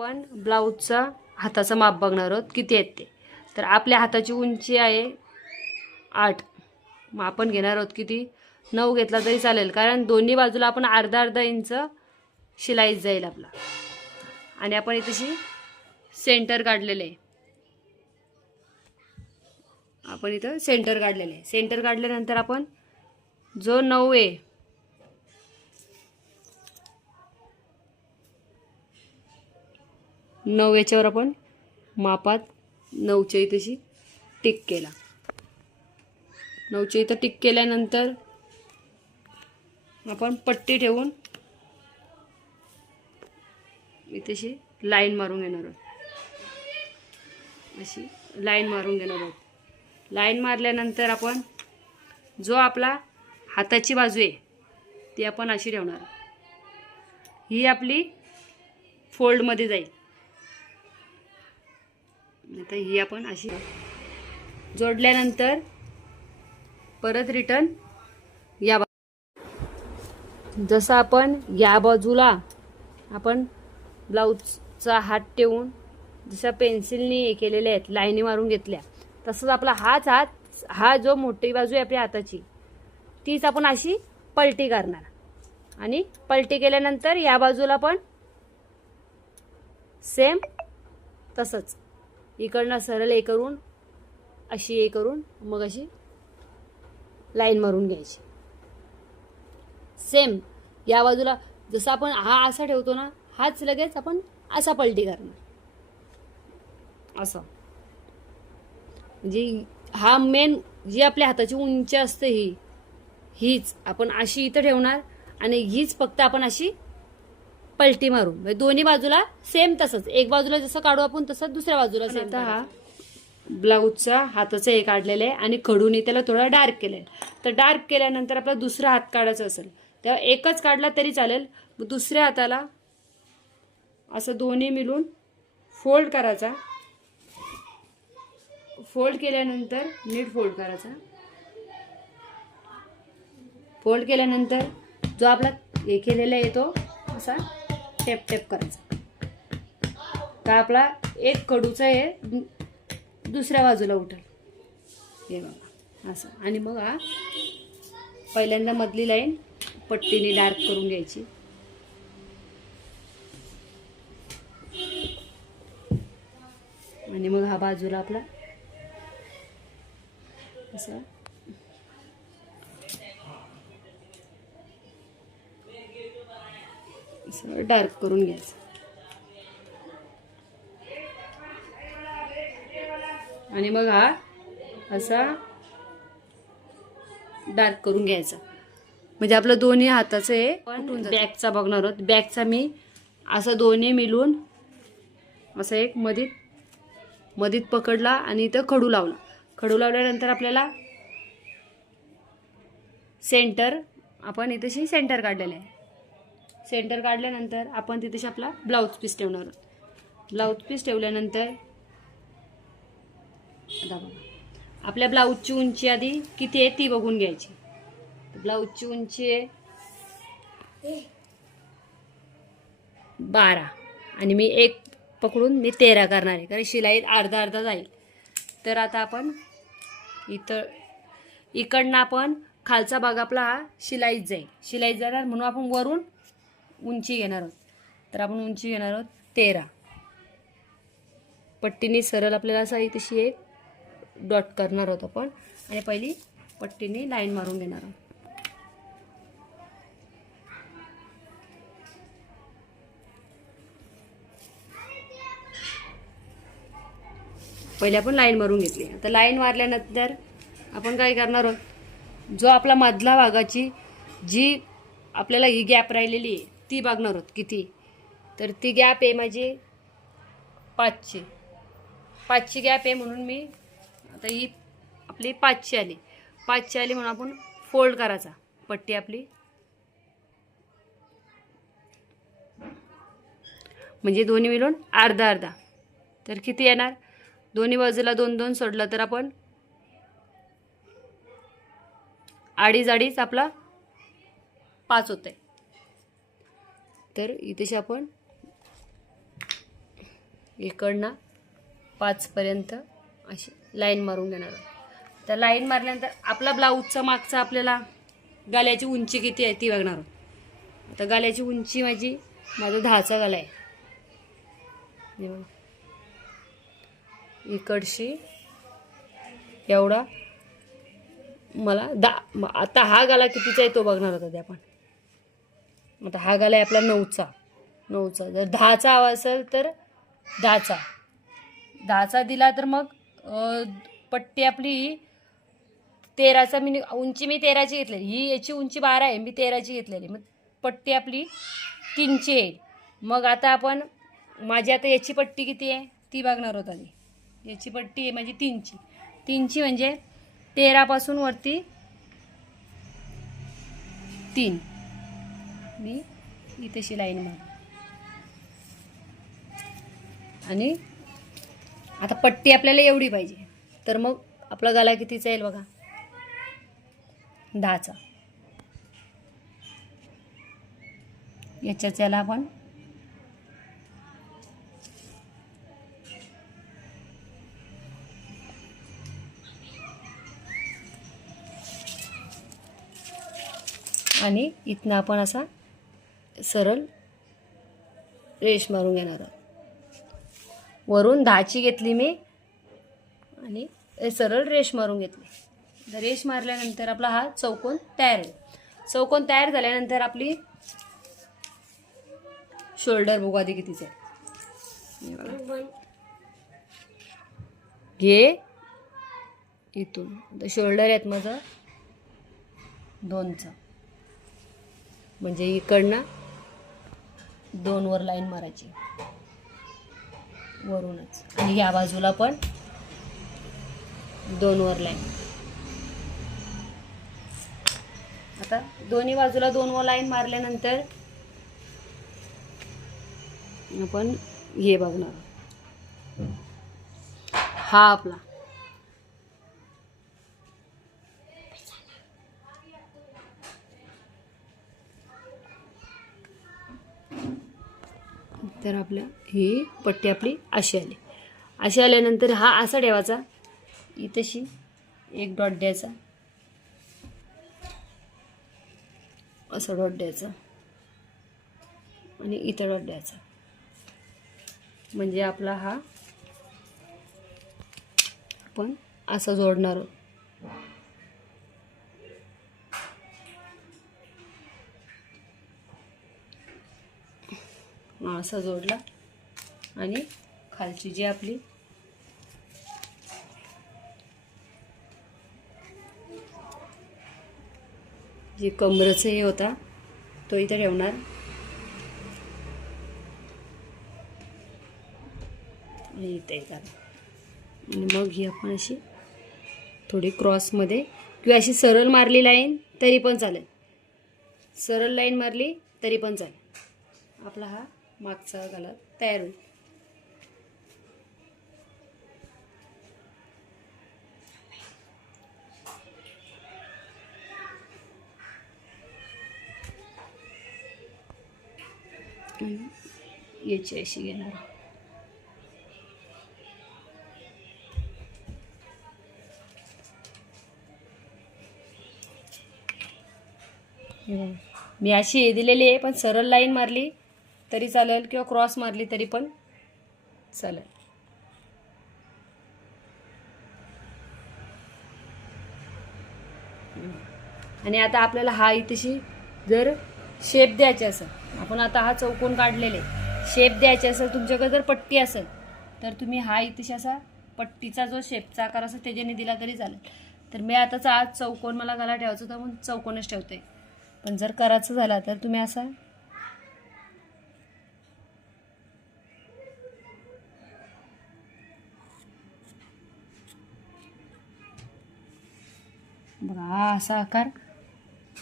आपण ब्लाऊजचा हाताचं माप बघणार आहोत. किती आहेत ते? तर आपल्या हाताची उंची आहे आठ. मग आपण घेणार आहोत किती? नऊ घेतला तरी चालेल. कारण दोन्ही बाजूला आपण अर्धा अर्धा इंच शिलाई जाईल आपला. आणि आपण इथेशी सेंटर काढलेले आहे. आपण इथं सेंटर काढलेलं आहे. सेंटर काढल्यानंतर आपण जो नऊ आहे नऊ याच्यावर आपण मापात नऊच्या इथेशी टिक केला. नऊच्या इथं टिक केल्यानंतर आपण पट्टी ठेवून इथेशी लाईन मारून घेणार आहोत. अशी लाईन मारून घेणार आहोत. लाईन मारल्यानंतर आपण जो आपला हाताची बाजू आहे ती आपण अशी ठेवणार ही आपली फोल्डमध्ये जाईल. आता ही आपण अशी जोडल्यानंतर परत रिटर्न या बा जसं आपण या बाजूला आपण ब्लाऊजचा हात ठेवून जशा पेन्सिलनी हे केलेल्या आहेत लाईनी मारून घेतल्या तसंच आपला हाच हात हा जो मोठी बाजू आहे आपल्या हाताची तीच आपण अशी पलटी करणार. आणि पलटी केल्यानंतर या बाजूला पण सेम तसंच. इकडनं सरळ हे करून अशी हे करून मग अशी लाईन मारून घ्यायची. सेम या बाजूला जसं आपण हा असा ठेवतो ना हाच लगेच आपण असा पलटी करणार. असं. म्हणजे हा मेन जी आपल्या हाताची उंची असते ही हीच आपण अशी इथं ठेवणार आणि हीच फक्त आपण अशी पलटी मारून. म्हणजे दोन्ही बाजूला सेम तसंच. एक बाजूला जसं काढू आपण तसंच दुसऱ्या बाजूला सेम हा ब्लाऊजचा हाताचं हे काढलेलं आहे आणि खडून त्याला थोडा डार्क केलंय. तर डार्क केल्यानंतर आपला दुसरा हात काढायचा असेल तेव्हा एकच काढला तरी चालेल. दुसऱ्या हाताला असं दोन्ही मिळून फोल्ड करायचा. फोल्ड केल्यानंतर नीट फोल्ड करायचा. फोल्ड केल्यानंतर जो आपला हे केलेला आहे तो असा टेप टेप करायचा. का आपला एक कडूचं हे दुसऱ्या बाजूला उठल. हे बघा असं. आणि मग हा पहिल्यांदा मधली लाईन पट्टीने डार्क करून घ्यायची. आणि मग हा बाजूला आपला असं. असं डार्क करून घ्यायचं. आणि मग हा असा डार्क करून घ्यायचा. म्हणजे आपलं दोन्ही हाताचं हे पण बॅगचा बघणार आहोत. बॅगचा मी असं दोन्ही मिळून असं एक मधीत मधीत पकडला आणि इथं खडू लावला. खडू लावल्यानंतर आपल्याला सेंटर आपण इथेशी सेंटर काढलेलं आहे. सेंटर काढल्यानंतर आपण तिथेशी आपला ब्लाऊज पीस ठेवणार आहोत. ब्लाऊज पीस ठेवल्यानंतर आपल्या ब्लाऊजची उंची आधी किती आहे ती बघून घ्यायची. ब्लाऊजची उंची आहे बारा. आणि मी एक पकडून मी तेरा करणार आहे कारण शिलाईत अर्धा अर्धा जाईल. तर आता आपण इथं इकडनं आपण खालचा भाग आपला हा शिलाईत जाईल. शिलाईत जाणार म्हणून आपण वरून उंची घेणार आहोत. तर आपण उंची घेणार आहोत तेरा. पट्टीने सरळ आपल्याला असा तशी एक डॉट करणार आहोत आपण. आणि पहिली पट्टीने लाईन मारून घेणार आहोत. पहिले आपण लाईन मारून घेतली. आता लाईन मारल्यानंतर आपण काय करणार आहोत? जो आपला मधला भागाची जी आपल्याला ही गॅप राहिलेली आहे ती बघणार आहोत किती? तर ती गॅप आहे माझी पाचशे. पाचची गॅप आहे म्हणून मी आता ही आपली पाचशे आली. पाचशे आली म्हणून आपण फोल्ड करायचा. पट्टी आपली. म्हणजे दोन्ही मिळून अर्धा अर्धा. तर किती येणार? दोन्ही बाजूला दोन दोन सोडलं तर आपण अडीच अडीच आपला पाच होत आहे तर इथेशी आपण इकडनं पाचपर्यंत अशी लाईन मारून घेणार आहोत. तर लाईन मारल्यानंतर आपला ब्लाऊजचा मागचा आपल्याला गाल्याची उंची किती आहे ती बघणार आहोत. आता गाल्याची उंची माझी माझा दहाचा गाला आहे. इकडशी एवढा मला दा आता हा गाला कितीचा आहे तो बघणार होता ते आपण. आता हा गाला आहे आपला नऊचा. नऊचा. जर दहाचा हवा असेल तर दहाचा. दहाचा दिला तर मग पट्टी आपली तेराचा मी नि- उंची मी तेराची घेतलेली. ही याची उंची बारा आहे मी तेराची घेतलेली. मग पट्टी आपली तीनची येईल. मग आता आपण माझी आता याची पट्टी किती आहे? ती बघणार होत आधी याची पट्टी आहे माझी तीनची. तीनची म्हणजे तेरापासून वरती तीन. मी इथे शिलाईन मार. आणि आता पट्टी आपल्याला एवढी पाहिजे. तर मग आपला गला कितीचा येईल बघा? दहाचा. याच्याच याला आपण आणि इथनं आपण असा सरळ रेश मारून घेणार आहोत. वरून दहाची घेतली मी आणि सरळ रेश मारून घेतली. तर रेश मारल्यानंतर आपला हा चौकोन तयार आहे चौकोन तयार झाल्यानंतर आपली शोल्डर बघू आधी कितीचं आहे. हे. घे इथून. शोल्डर आहेत माझं. दोनचा. म्हणजे इकडनं दोन वर लाईन मारायची. वरूनच. आणि ह्या बाजूला पण दोन वर लाईन. आता दोन्ही बाजूला दोन वर लाईन मारल्यानंतर आपण हे बघणार. हा आपला. तर आपल्या ही पट्टी आपली अशी आली. अशी आल्यानंतर हा असा ठेवायचा. इथंशी एक डॉट द्यायचा. असं डॉट द्यायचा. आणि इथं डॉट द्यायचा. म्हणजे आपला हा आपण असा जोडणार हा, असा जोडला आणि खालची जी आपली जे कमरचं हे होता तो इथं ठेवणार. आणि आणि मग ही आपण अशी थोडी क्रॉसमध्ये किंवा अशी सरळ मारली लाईन तरी पण चालेल. सरळ लाईन मारली तरी पण चालेल. आपला हा मागचा गला तयार होईल. याची अशी घेणार. मी अशी हे दिलेली आहे पण सरळ लाईन मारली. तरी चालेल किंवा क्रॉस मारली तरी पण चालेल. आणि आता आपल्याला हा इथेशी जर शेप द्यायचे असेल आपण आता हा चौकोन काढलेले शेप द्यायचे असेल तुमच्याकडे जर पट्टी असेल तर तुम्ही हा इथेशी असा पट्टीचा जो शेपचा आकार असेल त्याच्याने दिला तरी चालेल. तर मी आताच आज चौकोन मला गला ठेवायचं होता म्हणून चौकोनच ठेवते. पण जर करायचं झाला तर तुम्ही असा बघा हा असा आकार.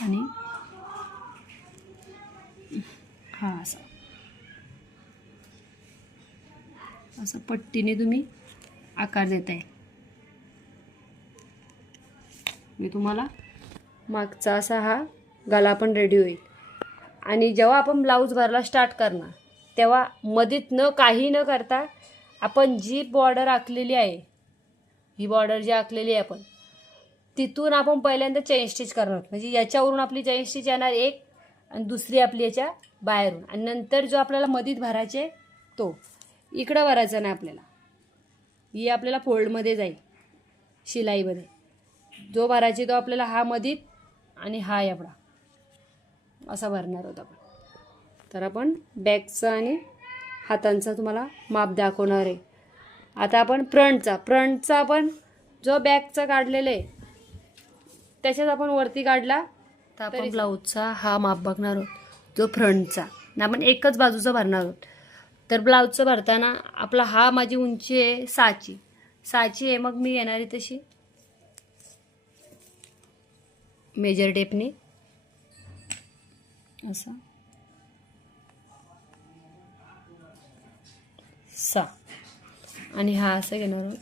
आणि हा असा. असं पट्टीने तुम्ही आकार देताय. मी तुम्हाला मागचा असा हा गाला पण रेडी होईल. आणि जेव्हा आपण ब्लाऊज भरायला स्टार्ट करणार तेव्हा मधीत न काही न करता आपण जी बॉर्डर आखलेली आहे ही बॉर्डर जी आखलेली आहे आपण तिथून आपण पहिल्यांदा चेन स्टिच करणार आहोत. म्हणजे याच्यावरून आपली चेन स्टिच येणार एक आणि दुसरी आपली याच्या बाहेरून. आणि नंतर जो आपल्याला मधीत भरायचे तो. इकडं भरायचा नाही आपल्याला. ही आपल्याला फोल्डमध्ये जाईल शिलाईमध्ये. जो भरायची तो आपल्याला हा मधीत आणि हा एवढा असा भरणार आहोत आपण. तर आपण बॅकचा आणि हातांचा तुम्हाला माप दाखवणार आहे. आता आपण फ्रंटचा फ्रंटचा आपण जो बॅकचा काढलेला आहे त्याच्यात आपण वरती काढला तर आपण ब्लाऊजचा हा माप बघणार आहोत. जो फ्रंटचा. आणि आपण एकच बाजूचा भरणार आहोत. तर ब्लाऊजचं भरताना आपला हा माझी उंची आहे सहाची. सहाची आहे मग मी येणारी तशी. मेजर टेपने. असा. सा. आणि हा असं घेणार आहोत.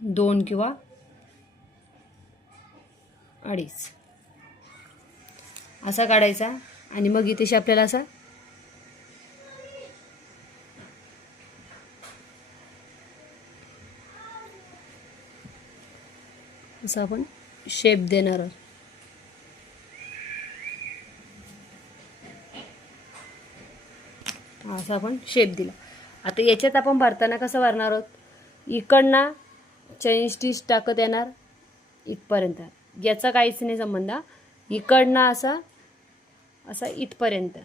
दोन किंवा अडीच. असा काढायचा आणि मग इथे आपल्याला असा असं आपण शेप देणार आहोत. असा आपण शेप दिला. आता याच्यात आपण भरताना कसं भरणार आहोत? इकडनं चैन स्टिच टाकत येणार इथपर्यंत. याचा काहीच नाही संबंध हा. इकडनं असा असा इथपर्यंत.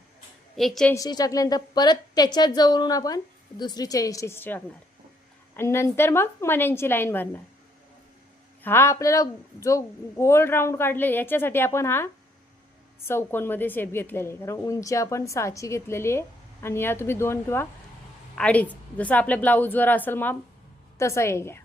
एक चेन स्टिच टाकल्यानंतर परत त्याच्याच जवळून आपण दुसरी चेन स्टिच टाकणार. आणि नंतर मग मण्यांची लाईन भरणार. हा आपल्याला जो गोल राऊंड काढले याच्यासाठी आपण हा चौकोनमध्ये शेप घेतलेला आहे. कारण उंची आपण सहाची घेतलेली आहे आणि या तुम्ही दोन किंवा अडीच. जसं आपल्या ब्लाऊजवर असेल माप तसं हे घ्या.